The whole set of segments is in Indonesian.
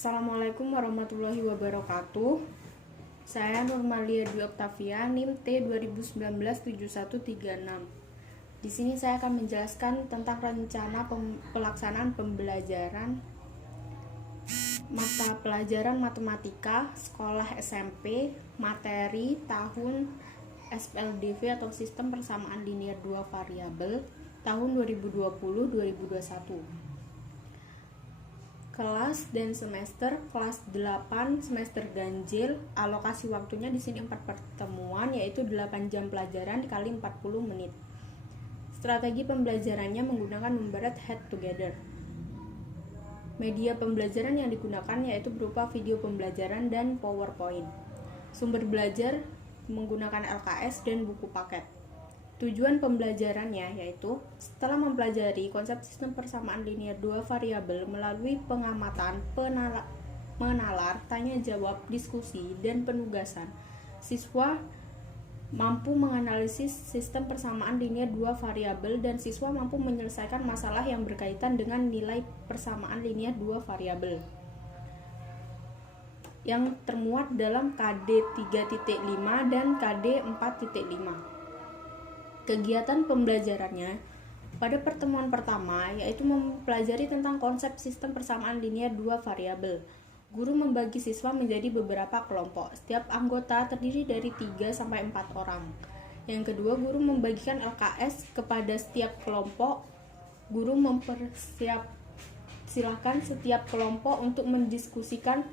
Assalamualaikum warahmatullahi wabarakatuh. Saya Nurmalia Dwi Oktavia, NIM T 2019-7136. Di sini saya akan menjelaskan tentang rencana pelaksanaan pembelajaran mata pelajaran matematika sekolah SMP materi tahun SPLDV atau Sistem Persamaan Linear Dua Variabel tahun 2020-2021. Kelas dan semester kelas 8 semester ganjil, alokasi waktunya di sini 4 pertemuan yaitu 8 jam pelajaran dikali 40 menit. Strategi pembelajarannya menggunakan memberat head together. Media pembelajaran yang digunakan yaitu berupa video pembelajaran dan PowerPoint. Sumber belajar menggunakan LKS dan buku paket. Tujuan pembelajarannya yaitu setelah mempelajari konsep sistem persamaan linear dua variabel melalui pengamatan, menalar, tanya jawab, diskusi, dan penugasan, siswa mampu menganalisis sistem persamaan linear dua variabel dan siswa mampu menyelesaikan masalah yang berkaitan dengan nilai persamaan linear dua variabel yang termuat dalam KD 3.5 dan KD 4.5. Kegiatan pembelajarannya pada pertemuan pertama yaitu mempelajari tentang konsep sistem persamaan linear dua variabel. Guru membagi siswa menjadi beberapa kelompok. Setiap anggota terdiri dari 3-4 orang. Yang kedua, guru membagikan LKS kepada setiap kelompok. Guru mempersilahkan setiap kelompok untuk mendiskusikan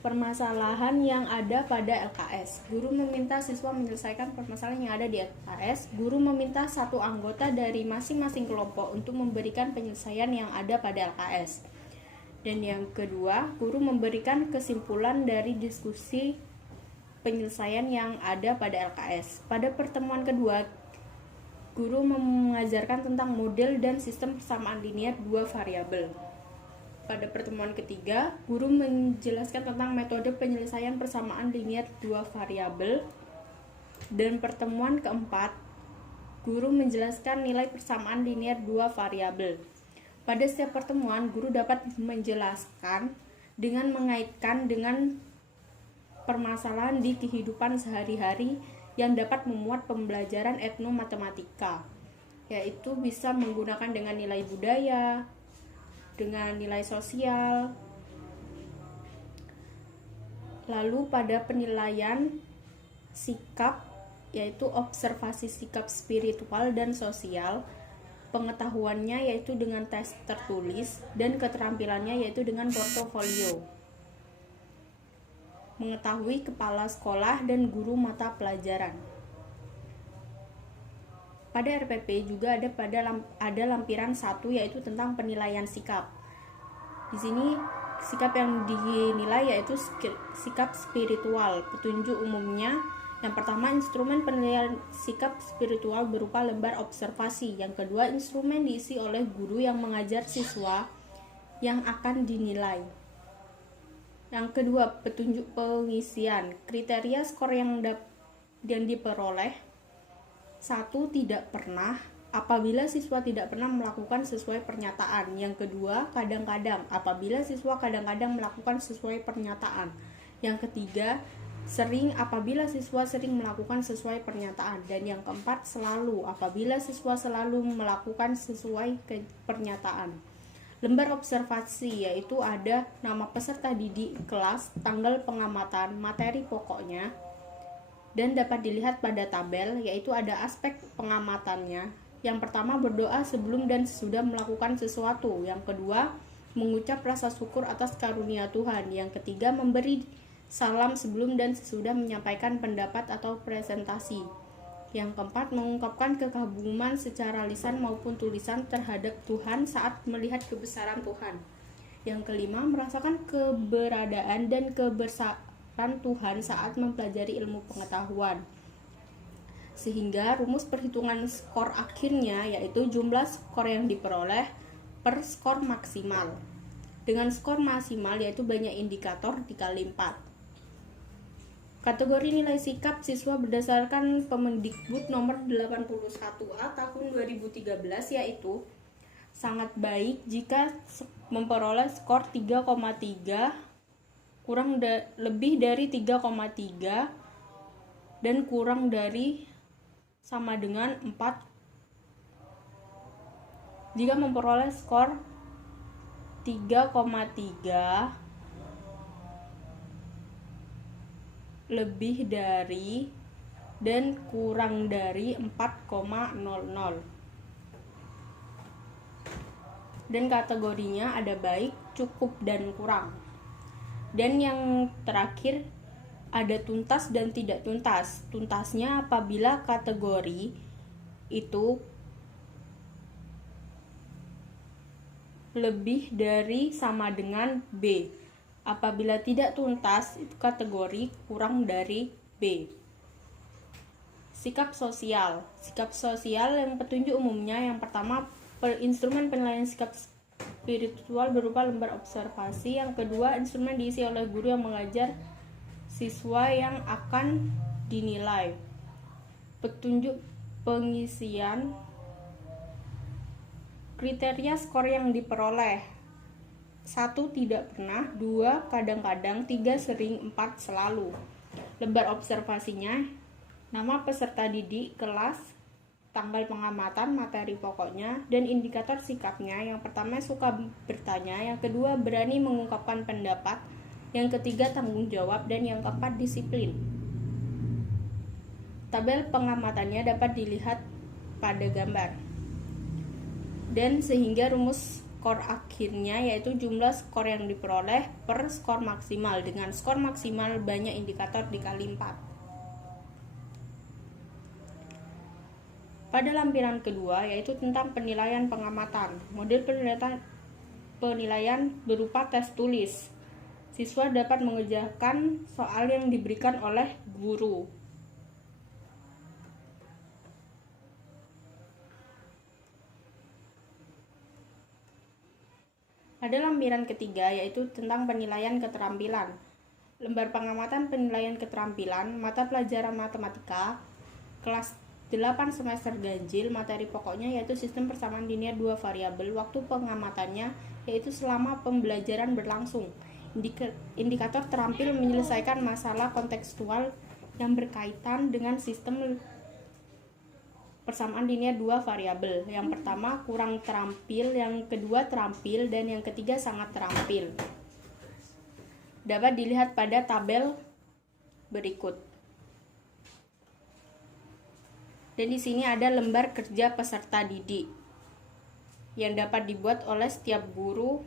permasalahan yang ada pada LKS. Guru meminta siswa menyelesaikan permasalahan yang ada di LKS. Guru meminta satu anggota dari masing-masing kelompok untuk memberikan penyelesaian yang ada pada LKS. Dan yang kedua, guru memberikan kesimpulan dari diskusi penyelesaian yang ada pada LKS. Pada pertemuan kedua, guru mengajarkan tentang model dan sistem persamaan linear dua variabel. Pada pertemuan ketiga, guru menjelaskan tentang metode penyelesaian persamaan linear dua variabel. Dan pertemuan keempat, guru menjelaskan nilai persamaan linear dua variabel. Pada setiap pertemuan, guru dapat menjelaskan dengan mengaitkan dengan permasalahan di kehidupan sehari-hari yang dapat memuat pembelajaran etnomatematika, yaitu bisa menggunakan dengan nilai budaya, dengan nilai sosial. Lalu pada penilaian sikap yaitu observasi sikap spiritual dan sosial, pengetahuannya yaitu dengan tes tertulis dan keterampilannya yaitu dengan portofolio. Mengetahui kepala sekolah dan guru mata pelajaran. Pada RPP juga ada lampiran 1 yaitu tentang penilaian sikap. Di sini sikap yang dinilai yaitu sikap spiritual. Petunjuk umumnya yang pertama, instrumen penilaian sikap spiritual berupa lembar observasi. Yang kedua, instrumen diisi oleh guru yang mengajar siswa yang akan dinilai. Yang kedua, petunjuk pengisian. Kriteria skor yang diperoleh. 1. Tidak pernah, apabila siswa tidak pernah melakukan sesuai pernyataan. Yang kedua, kadang-kadang, apabila siswa kadang-kadang melakukan sesuai pernyataan. Yang ketiga, sering, apabila siswa sering melakukan sesuai pernyataan. Dan yang keempat, selalu, apabila siswa selalu melakukan sesuai pernyataan. Lembar observasi yaitu ada nama peserta didik kelas, tanggal pengamatan, materi pokoknya, dan dapat dilihat pada tabel, yaitu ada aspek pengamatannya. Yang pertama, berdoa sebelum dan sesudah melakukan sesuatu. Yang kedua, mengucap rasa syukur atas karunia Tuhan. Yang ketiga, memberi salam sebelum dan sesudah menyampaikan pendapat atau presentasi. Yang keempat, mengungkapkan kekaguman secara lisan maupun tulisan terhadap Tuhan saat melihat kebesaran Tuhan. Yang kelima, merasakan keberadaan dan kebesaran Tuhan saat mempelajari ilmu pengetahuan. Sehingga rumus perhitungan skor akhirnya yaitu jumlah skor yang diperoleh per skor maksimal. Dengan skor maksimal yaitu banyak indikator dikali 4. Kategori nilai sikap siswa berdasarkan Permendikbud nomor 81A tahun 2013 yaitu sangat baik jika memperoleh skor 3,3, lebih dari 3,3 dan kurang dari sama dengan 4. Jika memperoleh skor 3,3 lebih dari dan kurang dari 4,00. Dan kategorinya ada baik, cukup, dan kurang. Dan yang terakhir ada tuntas dan tidak tuntas. Tuntasnya apabila kategori itu lebih dari sama dengan B. Apabila tidak tuntas, itu kategori kurang dari B. Sikap sosial. Sikap sosial yang petunjuk umumnya yang pertama, instrumen penilaian sikap spiritual berupa lembar observasi. Yang kedua, instrumen diisi oleh guru yang mengajar siswa yang akan dinilai. Petunjuk pengisian. Kriteria skor yang diperoleh: 1 tidak pernah, 2 kadang-kadang, 3 sering, 4 selalu. Lembar observasinya: nama peserta didik, kelas, tanggal pengamatan, materi pokoknya, dan indikator sikapnya. Yang pertama suka bertanya, yang kedua berani mengungkapkan pendapat, yang ketiga tanggung jawab, dan yang keempat disiplin. Tabel pengamatannya dapat dilihat pada gambar. Dan sehingga rumus skor akhirnya yaitu jumlah skor yang diperoleh per skor maksimal, dengan skor maksimal banyak indikator dikali 4. Pada lampiran kedua yaitu tentang penilaian pengamatan. Model penilaian berupa tes tulis. Siswa dapat mengerjakan soal yang diberikan oleh guru. Ada lampiran ketiga yaitu tentang penilaian keterampilan. Lembar pengamatan penilaian keterampilan, mata pelajaran matematika, kelas 8 semester ganjil, materi pokoknya yaitu sistem persamaan linear 2 variabel, waktu pengamatannya yaitu selama pembelajaran berlangsung. Indikator terampil menyelesaikan masalah kontekstual yang berkaitan dengan sistem persamaan linear 2 variabel. Yang pertama kurang terampil, yang kedua terampil, dan yang ketiga sangat terampil. Dapat dilihat pada tabel berikut. Dan di sini ada lembar kerja peserta didik yang dapat dibuat oleh setiap guru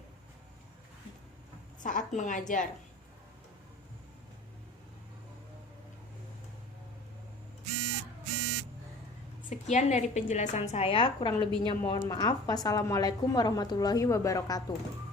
saat mengajar. Sekian dari penjelasan saya, kurang lebihnya mohon maaf. Wassalamualaikum warahmatullahi wabarakatuh.